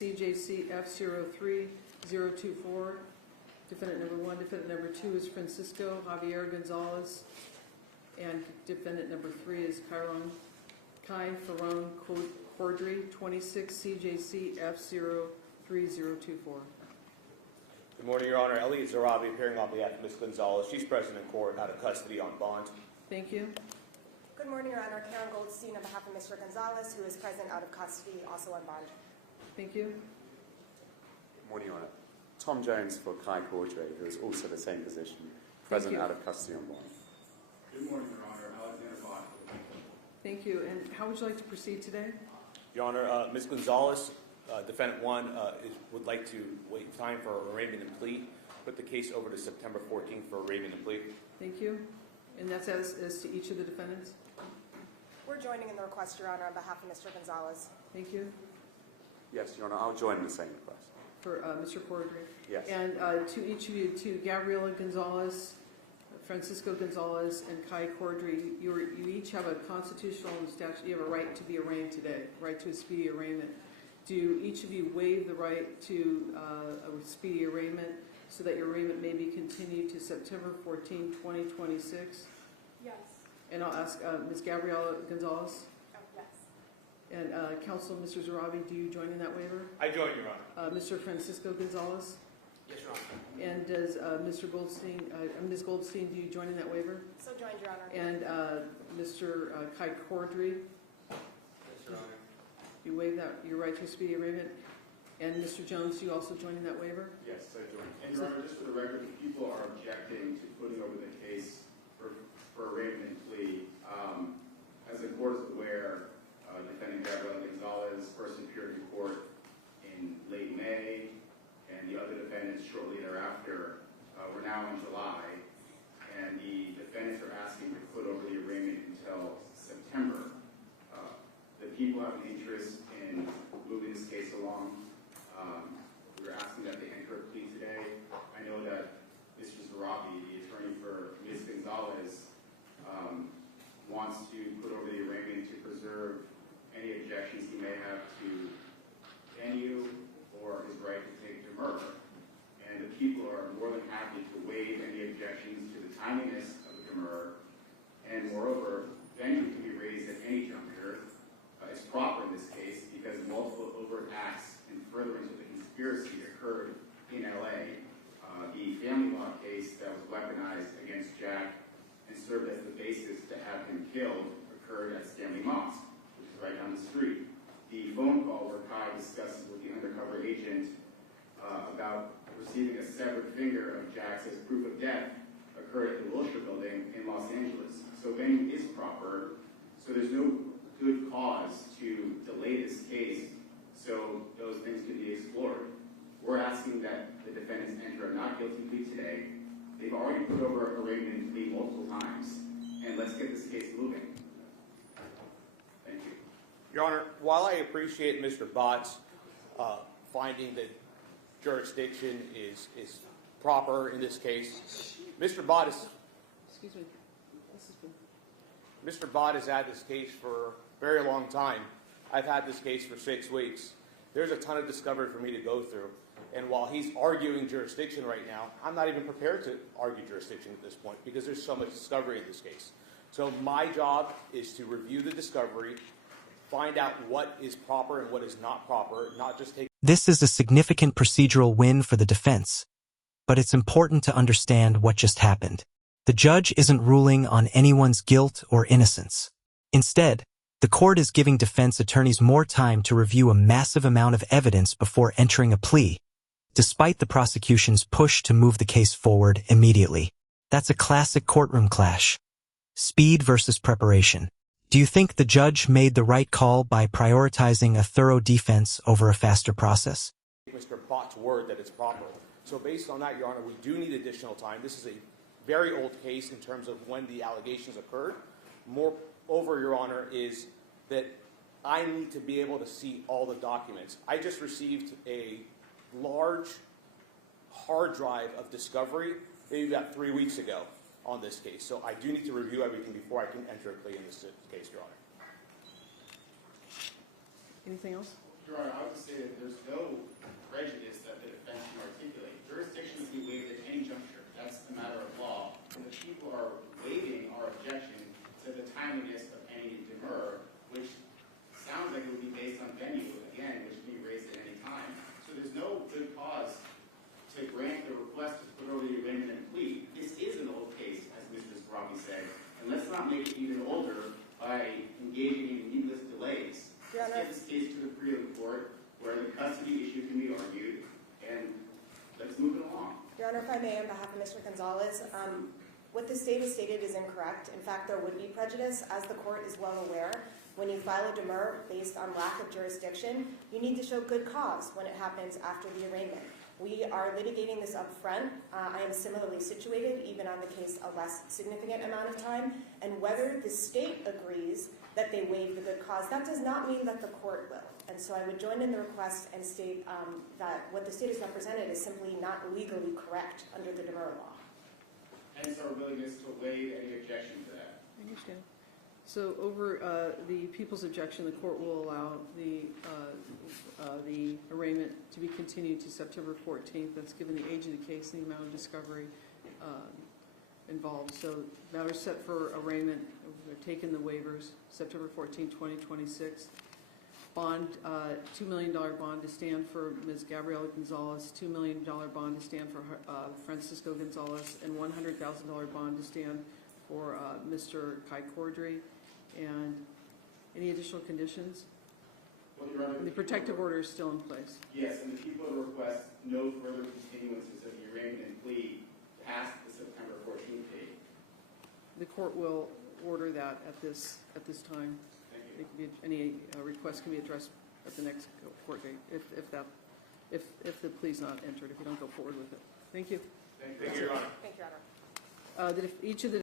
CJC F03024. Defendant number 1. Defendant number 2 is Francisco Javier Gonzalez. And defendant number 3 is Kai Cordry, 26 CJC F03024. Good morning, Your Honor. Elliot Zarabi appearing on behalf of Ms. Gonzalez. She's present in court, out of custody on bond. Thank you. Good morning, Your Honor. Karen Goldstein on behalf of Mr. Gonzalez, who is present out of custody, also on bond. Thank you. Good morning, Your Honor. Tom Jones for Kai Cordry, who is also the same position, present out of custody on bond. Good morning, Your Honor. Alexander Bott. Thank you. And how would you like to proceed today? Your Honor, Ms. Gonzalez, defendant 1, would like to wait time for arraignment and plea. Put the case over to September 14th for arraignment and plea. Thank you. And that's as to each of the defendants? We're joining in the request, Your Honor, on behalf of Mr. Gonzalez. Thank you. Yes, Your Honor, I'll join in the same request. For Mr. Cordry? Yes. And to each of you, to Gabriela Gonzalez, Francisco Gonzalez, and Kai Cordry, you each have a constitutional and statute, you have a right to be arraigned today, right to a speedy arraignment. Do each of you waive the right to a speedy arraignment so that your arraignment may be continued to September 14, 2026? Yes. And I'll ask Ms. Gabriela Gonzalez. Yes. And Counsel, Mr. Zarabi, do you join in that waiver? I join, Your Honor. Mr. Francisco Gonzalez? Yes, Your Honor. And does Mr. Goldstein, Ms. Goldstein, do you join in that waiver? So joined, Your Honor. And Mr. Kai Cordry? Yes, Your Honor. You waive that, your right to a speedy arraignment? And Mr. Jones, do you also join in that waiver? Yes, I join. And, Your Honor, just for the record, the people are objecting to putting over the case for arraignment and plea. As the court is aware, defendant Gabriela Gonzalez first appeared in court in late May, and the other defendants shortly thereafter. We're now in July, and the defendants are asking to put over the arraignment until September. The people have an interest in moving this case along. We're asking that they enter a plea today. I know that Mr. Zarabi, the attorney for Ms. Gonzalez, wants to put over the arraignment to preserve any objections he may have to venue or his right to take demur. And the people are more than happy to waive any objections to the timeliness of the demur. And moreover, venue can be raised at any juncture. It's proper in this case because multiple overt acts and furtherance of the conspiracy occurred in LA. The family law case that was weaponized against Jack and served as the basis to have him killed occurred at Stanley Mosque, which is right down the street. The phone call where Kai discusses with the undercover agent about receiving a severed finger of Jack's as proof of death occurred at the Wilshire Building in Los Angeles. So venue is proper. So there's no good cause to delay this case so those things can be explored. We're asking that the defendants enter a not guilty plea today. They've already put over arraignment and plea multiple times, and let's get this case moving. Thank you. Your Honor, while I appreciate Mr. Bott's finding that jurisdiction is proper in this case, Mr. Bott is... Excuse me. Mr. Bott has had this case for a very long time. I've had this case for 6 weeks. There's a ton of discovery for me to go through. And while he's arguing jurisdiction right now, I'm not even prepared to argue jurisdiction at this point because there's so much discovery in this case. So my job is to review the discovery, find out what is proper and what is not proper, not just take... This is a significant procedural win for the defense, but it's important to understand what just happened. The judge isn't ruling on anyone's guilt or innocence. Instead, the court is giving defense attorneys more time to review a massive amount of evidence before entering a plea, despite the prosecution's push to move the case forward immediately. That's a classic courtroom clash. Speed versus preparation. Do you think the judge made the right call by prioritizing a thorough defense over a faster process? Mr. Bott's word that it's proper. So based on that, Your Honor, we do need additional time. This is a very old case in terms of when the allegations occurred. Moreover, Your Honor, is that I need to be able to see all the documents. I just received a large hard drive of discovery maybe about 3 weeks ago on this case. So I do need to review everything before I can enter a plea in this case, Your Honor. Anything else? Your Honor, I would just say that there's no prejudice that the defense can articulate. Jurisdiction can be waived at any juncture. That's a matter of law. And the people are waiving our objection to the timeliness of any demur, which sounds like it would be based on venue, again, which can be raised at any time. So there's no good cause to grant the request to put over the arraignment and plea. This is an old case, as Mr. Sprocky said, and let's not make it even older by engaging in needless delays. Your Let's Honor. get this case to the prelim court where the custody issue can be argued, and let's move it along. Your Honor, if I may, on behalf of Mr. Gonzalez, what the state has stated is incorrect. In fact, there would be prejudice, as the court is well aware. When you file a demur based on lack of jurisdiction, you need to show good cause when it happens after the arraignment. We are litigating this up front. I am similarly situated, even on the case a less significant amount of time. And whether the state agrees that they waive the good cause, that does not mean that the court will. And so I would join in the request and state that what the state has represented is simply not legally correct under the demur law. Hence our willingness to waive any objection to that. I understand. So over the people's objection, the court will allow the arraignment to be continued to September 14th. That's given the age of the case and the amount of discovery involved. So matters set for arraignment, we've taken the waivers, September 14, 2026. Bond, $2 million bond to stand for Ms. Gabriela Gonzalez, $2 million bond to stand for Francisco Gonzalez, and $100,000 bond to stand for Mr. Kai Cordry. And any additional conditions? Well, Your Honor, And the protective order is still in place. yes, and the people request no further continuances of the arraignment and plea past the September 14th date. The court will order that at this time. Thank you. It can be, any request can be addressed at the next court date if the plea is not entered, if you don't go forward with it. Thank you. Thank you, Your Honor. Thank you, Your Honor. That if each of the